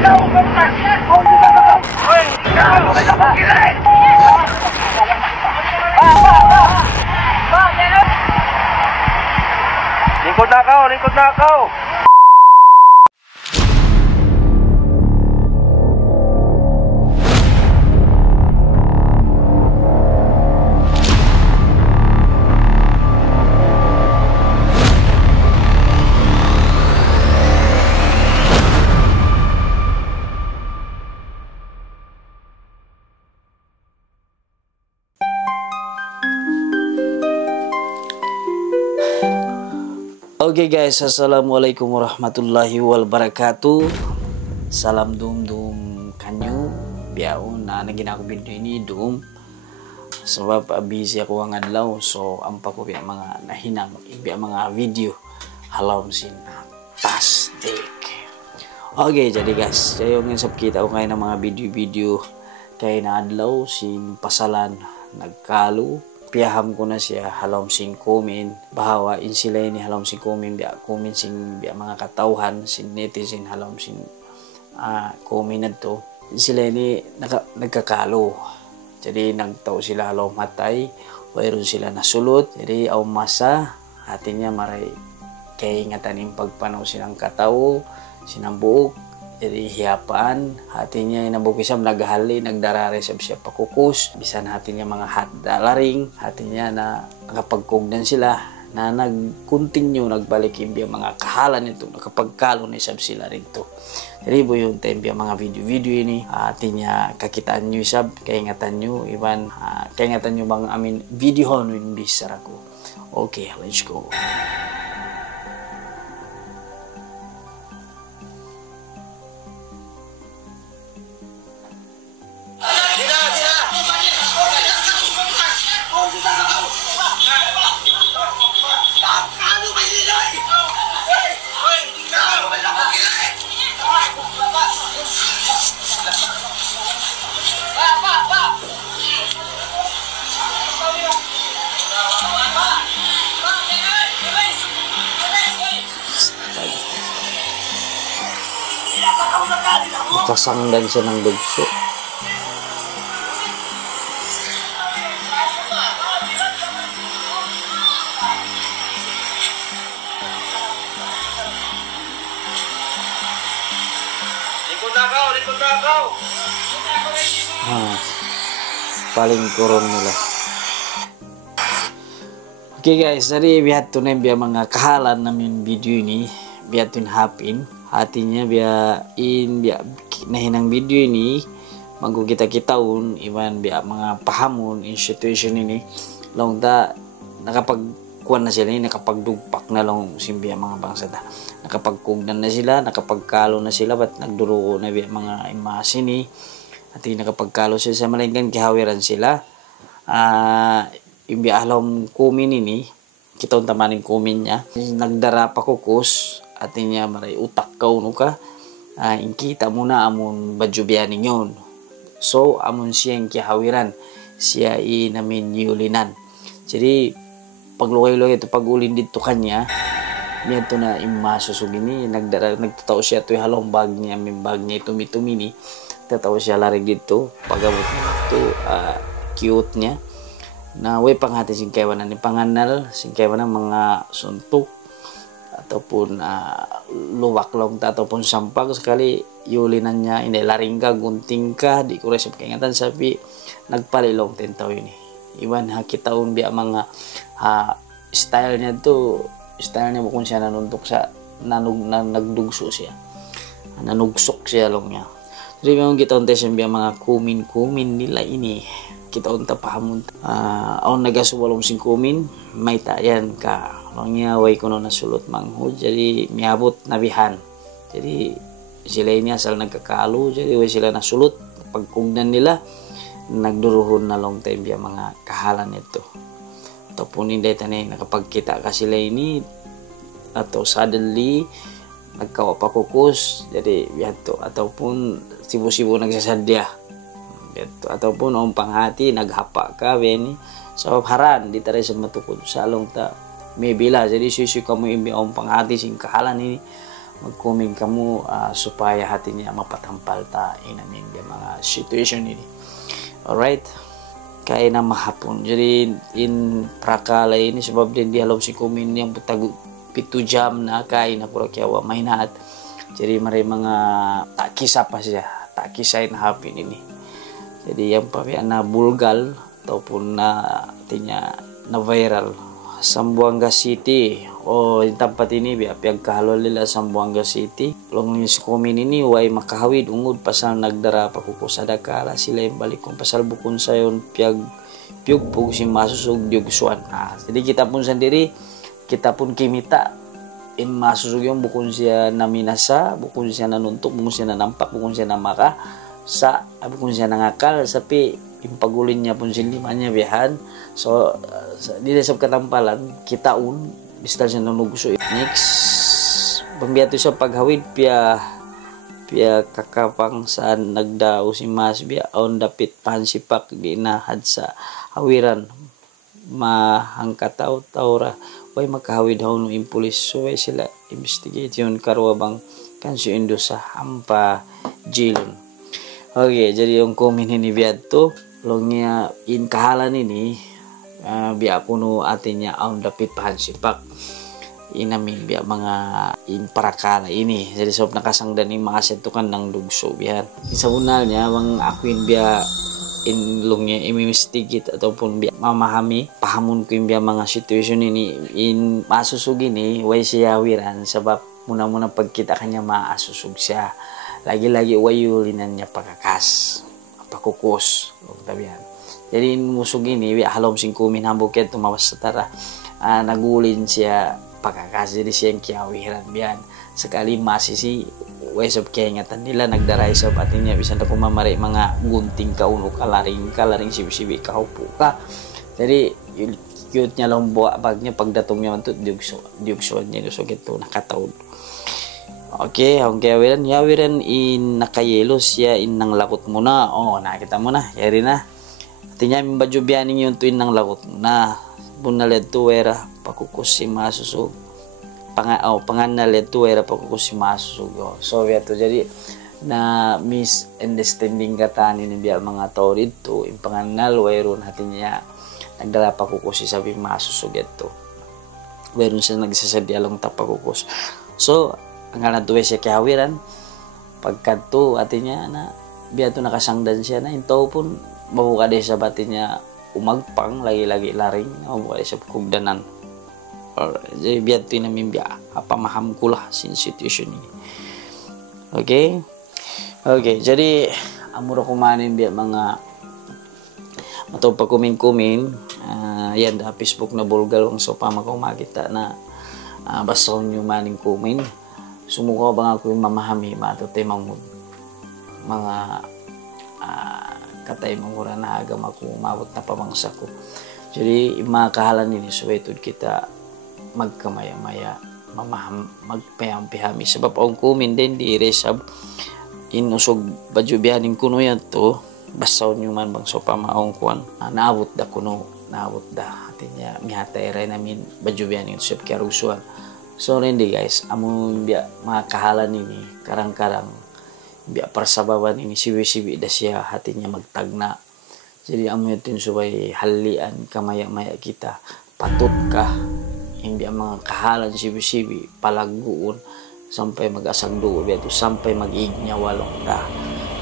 Lingkod na ako, lingkod na ako. Okay guys, assalamualaikum warahmatullahi wabarakatuh. Salam dum kanyo. Biyaon na naging ako video ini dum. Sebab busy ako ang adlaw, so ampa ko biya mga nahinang biya mga video halom sin fantastic. Okay, jadi guys, yung sab kita ko kayo ng mga video kay na adlaw sin pasalan nagkalo. Piyaham ko na siya halom sing komen bahawa in sila ni halom sing komen biya komen sing biya mga katawhan sin netizen halom sing komen na to sila ni nagkakalo. Jadi nagtaw sila halom matay wayron sila nasulot. Jadi aw masa hatinya maray kay ingatan yung pagpanaw silang kataw sinang buok. Jadi hiyapaan hatinya nabukisam naghali nagdarare siya pakukus bisan hatinya mga dalaring hatinya na nakapagkugdan sila na nag-continue nagbalik yung mga kahalan nito nakapagkalo na isab sila rito. Jadi bu yung time mga video ini hatinya kakitaan nyo isab kaingatan nyo iban kaingatan nyo bang amin video hon yung bisar ako. Okay, let's go. Kasangdan siya ng dugso. Lingkod na ako, lingkod na ako. Paling kurong nila. Okay guys, jadi bihat to na biya mga kahalan namin video ini bihat to hapin. Hatinya biya nahinang video ini maggo kita-kitaon iban biya mga pahamon in situation ini long ta nakapagkuan na sila nakapagdugpak na long simbiya mga bangsada nakapagkugdan na sila nakapagkalo na sila bat nagduro na biya mga imasin ni at nakapagkalo sila sa malingkan kihawiran sila imbiya alam kumin ini kitaon tamaning kumin niya nagdara pa kukus atinya maray utak kau nuka ingkita muna amon badjubian ninyon so amon siyang kihawiran siya namin yulinan. Jadi paglukay-lukay ito pagulin dito kanya niya ito na imasusugini nagtataw siya ito halong bag niya may bag niya itumi-tumi ni tataw siya larig dito pagabot ito cute niya na way panghati singkaywanan ni panganal singkaywanan mga suntok ataupun luwak long ataupun sampag sekali yulinan niya hindi laring ka gunting ka di ko resep kaingatan sabi nagpalilong tentaw ini iwan hakitaon biya mga style niya kung siya nanuntok sa nagdugso siya nanugsok siya long niya. Jadi memang kita unta siya biya mga kumin nila ini kita unta pahamon aon nagasuwalong sing kumin may tayan ka long niya way kuno nasulot manghud jadi miabot nabihan. Jadi sila ini asal nagkakalo jadi way sila nasulot pagkugnan nila nagduruhon na long time biya mga kahalan ito ataupun hindi tanay nakapagkita ka sila ini atau suddenly nagkawapakukus jadi biyato ataupun sibu-sibu nagsasadya biyato ataupun ang panghati naghapa ka beni sabab haran di taray sa matukod sa along ta may bila jadi susu kamu imbi ang panghati sing kahalan ini mag-comment ka mo supaya hati niya mapatampal ta inamin biya mga situation ini. Alright, kaya na mahapon jadi in prakala ini sebab din di halom si kumin yang butag 7 jam na kaya na pura kyawa mainat. Jadi mari mga tak kisah pa siya, tak kisahin hapin ini. Jadi yang pabian na bulgal ataupun na artinya na viral Zamboanga City yung tempat ini biya piyagkahalo nila Zamboanga City long news kumin ini way makahawid ungod pasal nagdara pa ko sa dakala sila yung balik kung pasal bukon sayon piyugpug si masusug diugsuan. Jadi kita pun sendiri kita pun kimita in masusug yung bukon siya naminasa, bukon siya nanuntok, bukon siya nanampak, bukon siya namaka sa bukon siya nangakal sapi impagulin niya pun sinlimannya bihan. So di desab katampalan kita bistal siya nanugso. Next pambiyato sa paghawid piya kakapang saan nagdao si mas biya on dapit pansipak di nahad sa hawiran mahangkataw tawra way makahawid haw no impulis so way sila investigation karwa bang kansyo indo sa hampa jilon. Okay, jadi yung kumin ini biadto longnya in kahalan ini biya kuno atinya on dapit pansipak inamin biya mga imparakala ini jadi sob nakasangdan ni maaset to kan ng dugso biyan sa unalnya bang akuin biya in longnya imimistigit ataupun biya mamahami pahamun ko biya mga situation ini in masusug ini way siya wiran sebab muna pagkita kanya maasusug siya lagi-lagi wayulinan niya pagkakas pakukos tabihan. Jadi musug ini biya halom sing kumin hambuket tumawas sa tara nagulin siya pagkakas jadi siya yung kiawiran biyan sekali masih si wesop kaya ingatan nila nagdaray sa batin niya bisan na kumamari mga gunting kauno kalaring sibi-sibi kaupo ka jadi yung cute niya lang buwa bag niya pagdatong niya man to diugsuan niya so gito nakataon. Okay, ang yawiran in nakayelo siya in nang lakot muna. Nakita mo na, yari na. Tinya min badyo biyaning yun tuin nang lakot muna. Bunaled tuwera pakukus si masusug. Panganaled tuwera pakukus si masusug. So yato jadi na misunderstanding katan ini biya mga tao dito. In panganal wayron hatinya nagdala pakukus si sabi masusug yato. Wayron siya nagsasadya lang tapakukus. So ang tuwe siya kahawiran pagkanto atinya na biya to nakasangdan siya na into pun mabuka de sa batin niya umagpang lagi-lagi laring mabuka de sa kugdanan or jadi biya to namin biya apamaham ko lah sin situation ini. Okay jadi amuro kumanin biya mga mato pa kumin yan da Facebook na bulgal ang so pa makita na basta yung maning kumin sumuko bang ako yung mamahami matutay mga katay mangura na agam ako umabot na pamangsa ko. Jadi makahalan ini suwetod kita magkamaya-maya magpayam-pihami sebab ang kumin din di resab inusog badyo biyaning kuno yan to basaw nyo man bang sopa maong kuan naabot da kuno naabot da atinya mihatay rin namin badyo biyaning siyap kiarusuan. So hindi guys, among biya mga kahalan ini karang-karang biya persababan ini siwi-siwi da siya hati niya magtagna. Jadi amo yatin subay halian kamaya-maya kita patut ka hindi mga kahalan siwi-siwi palaguon sampai mag-asang duo biya to sampai mag-ignya walong da.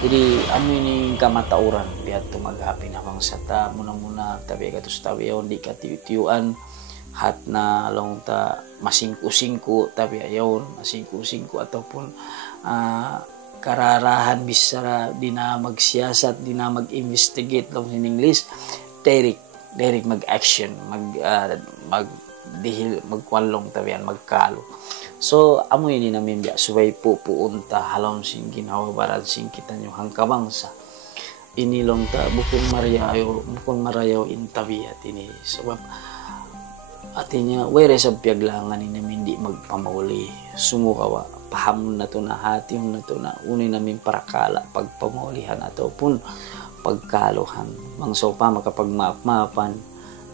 Jadi amo ini kamatauran biya to maghapi na bang sata muna tabi katus tabi yon di katiyuan hat na long ta masingku-singku tapi ayaw masingku-singku ataupun kararahan bisa di na magsiyasat di na mag-investigate long in English direct mag-action magkwalong tabihan magkalo. So amo ini namin biya subay pupunta halom sing ginawa baran sing kita nyo hangkabangsa inilong ta bukong marayaw intabiyat ini sebab atinya were sa piyaglangan ni namin di magpamauli sumukawa pahamon na to na hati na to na unay namin parakala pagpamaulihan ataupun pagkaluhan mangso pa makapagmaap-maapan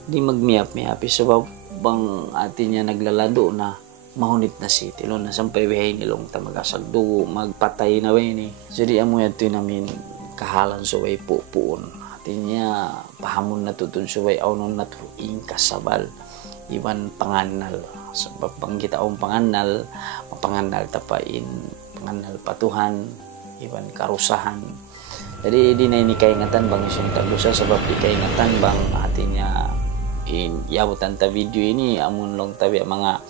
di magmiyap-miyapi sebab bang atinya naglalado na mahunit na city lo na sampay wihay nilong ta magasagdugo magpatay na way ni jadi amo yan to namin kahalan so way pupuon atinya pahamon na tutun so way awnon na tuing kasabal iwan panganal sebab bang kita panganal mapanganal tapain panganal patuhan iwan karusahan jadi di na ini kaingatan bang isun talusa sebab di kaingatan bang artinya yabutan ta video ini amun long tabi mga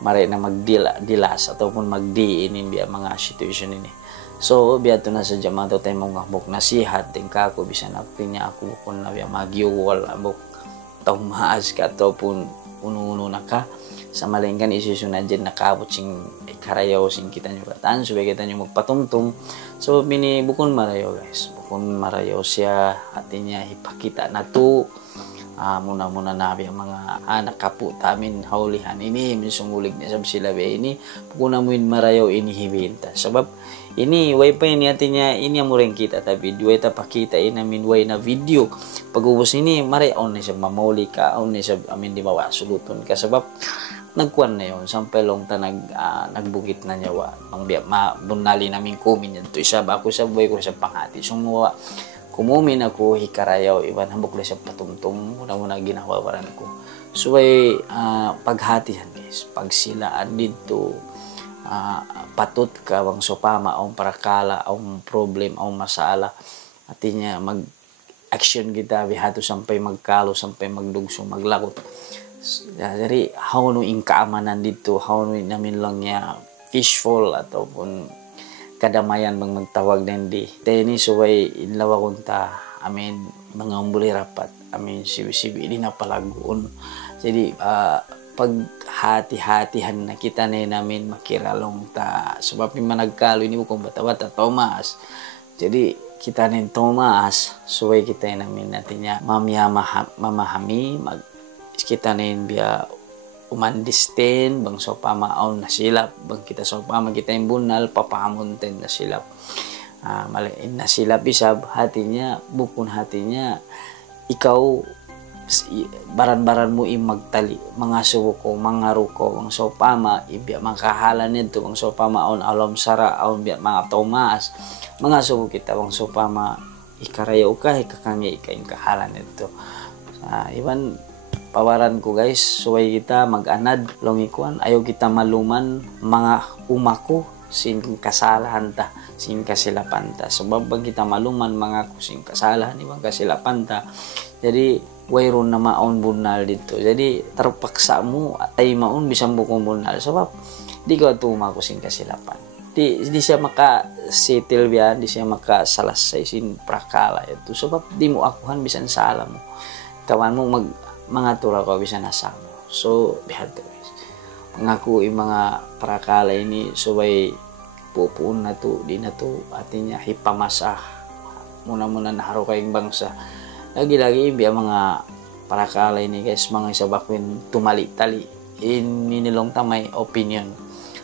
maray na magdilas ataupun magdi ini biya mga situation ini so biya to na sa jamato tayo mga buk nasihat tingka ako bisa napinya ako bukon na biya magyuwal buk taong maas ka ataupun uno-uno na ka sa malingkan isusunod dyan nakabot sing karayaw sing kita nyo katan so kita nyo magpatumtum so bini bukon marayaw guys bukon marayaw siya atinya ipakita na to muna-muna nabi ang mga anak kapo tamin haulihan ini minsumulig niya sab sila be ini pukuna mo marayaw ini hibinta sabab ini way pa ini atinya ini mo rin kita ta video ita pakita inamin way na video pag-ubos ini marayaw na siya mamuli ka on siya amin di mawasuluton ka sabab nagkuan na yon sampay long ta nagbugit na niya wa bunali namin kumin yan to isa ba ako sa boy ko sa panghati sumuwa kumumin ako hikarayaw iban hambok na siya patumtum muna ginawawaran ko so ay paghatihan guys pag sila dito patut ka bang sopama ang parakala ang problem ang masala atinya mag action kita bihato sampay magkalo sampay magdugso maglakot jadi how no in kaamanan dito how no namin lang niya peaceful ataupun kadamayan bang magtawag din di teni suway inlawa kunta amin mga umbuli rapat amin sibi-sibi di na palagoon jadi pag hati-hatihan na kita na namin makiralong ta sebab managkalo ini bukan bata-bata Thomas jadi kita nin Thomas suway kita namin natinnya mamahami kita nin biya umandisten bang sopama aun na silap bang kita sopama kita yung bunal papahamunten na silap malain na silap isab hatinya bukun hatinya ikaw baran-baran mo magtali mga suko mga ruko bang sopama ibya makahalan nito bang sopama aun alam sara aun biya mga Thomas mga suko kita bang sopama ikarayaw ka ikakangya ikain kahalan nito iban pawaran ko guys suway kita mag-anad longikuan ayaw kita maluman mga umako sin kasalahan ta sin kasilapan ta sebab bang kita maluman mga kusing kasalahan ibang kasilapan ta jadi wayron na maon bunal dito jadi terpaksa mo atay maon bisang bukong bunal sebab di ko ito makusing kasilapan di siya maka settle biyan di siya maka salasay sin prakala ito sebab di mo akuhan bisan sala mo tawan mo mga tura ko bisa nasamo so bihat guys mengaku mga prakala ini subay pupuun na to di na to atinya hipamasah muna-muna naharo kayong bangsa lagi-lagi biya mga prakala ini guys mga isabakwin tumali-tali ininilong tamay opinion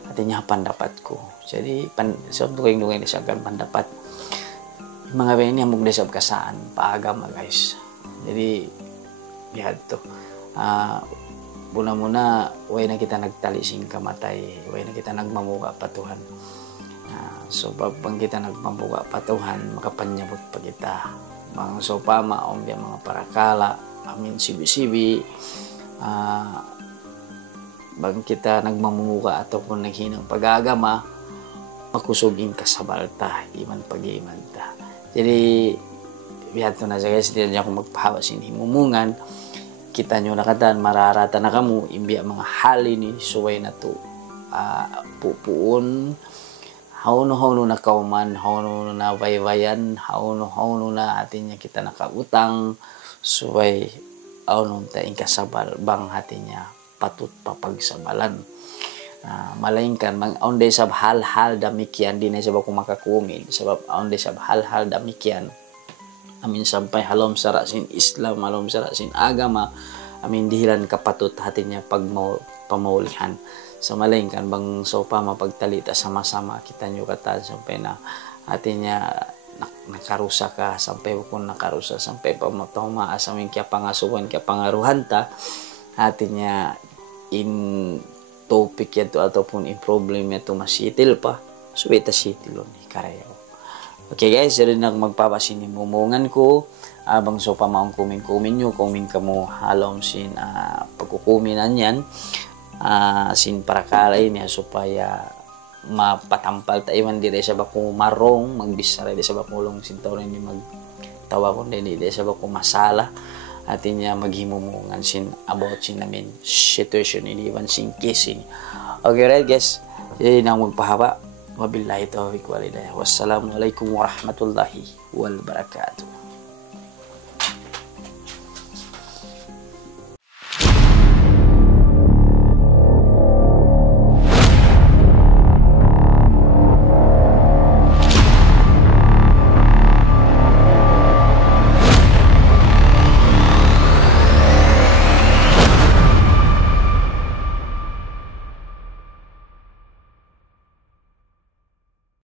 atinya pendapat ko jadi so dugay-dugay na siya pendapat mga ba ini amog desab kasaan paagama guys jadi bihat to muna-muna way na kita nagtali sing kamatay way na kita nagmamuga patuhan so pag kita nagmamuga patuhan makapanyabot pa kita mga sopama o mga parakala amin sibi-sibi bang kita nagmamuga ataupun naghinang pag-agama makusugin kasabalta iman pag-iman ta jadi bihat to na sa guys hindi na ako magpahawa sinimumungan kita nyo nakatan mararata na kamo imbiya mga hali ni suway na to pupuon hauno na kauman hauno na baybayan hauno na atin niya kita nakautang suway hauno taing kasabal bang hatinya patut papagsabalan malaingkan onde sab hal-hal damikian di na sabab ko makakumin sebab onde sab hal-hal damikian amin sampai halom sara sin Islam halom sara sin agama amin dihilan kapatut hatinya pagmaulihan sa malaingkan bang sopa mapagtalita sama-sama kita nyo kata sampai na hatinya nakarusa ka sampai kung nakarusa sampai pamatoma asamin kaya pangasuhan kaya pangaruhan ta hatinya in topic yan to ataupun problem ito masitil pa. So ita sitil ni karayaw. Okay guys, dali na magpapasinimumungan ko. Abang so pamaong kumin nyo, kumin ka mo halom sin pagkukuminan yan. Sin para kalay niya supaya mapatampal taiwan dire sa bako marong magbisara dire sa bakulong sintaw ni magtawa ko din dire sa bako masala atin niya maghimumungan sin about sin namin situation ni iwan sin kissing. Okay right guys, nang magpahaba. Wabillahi taufiq wal hidayah. Wassalamualaikum warahmatullahi wabarakatuh.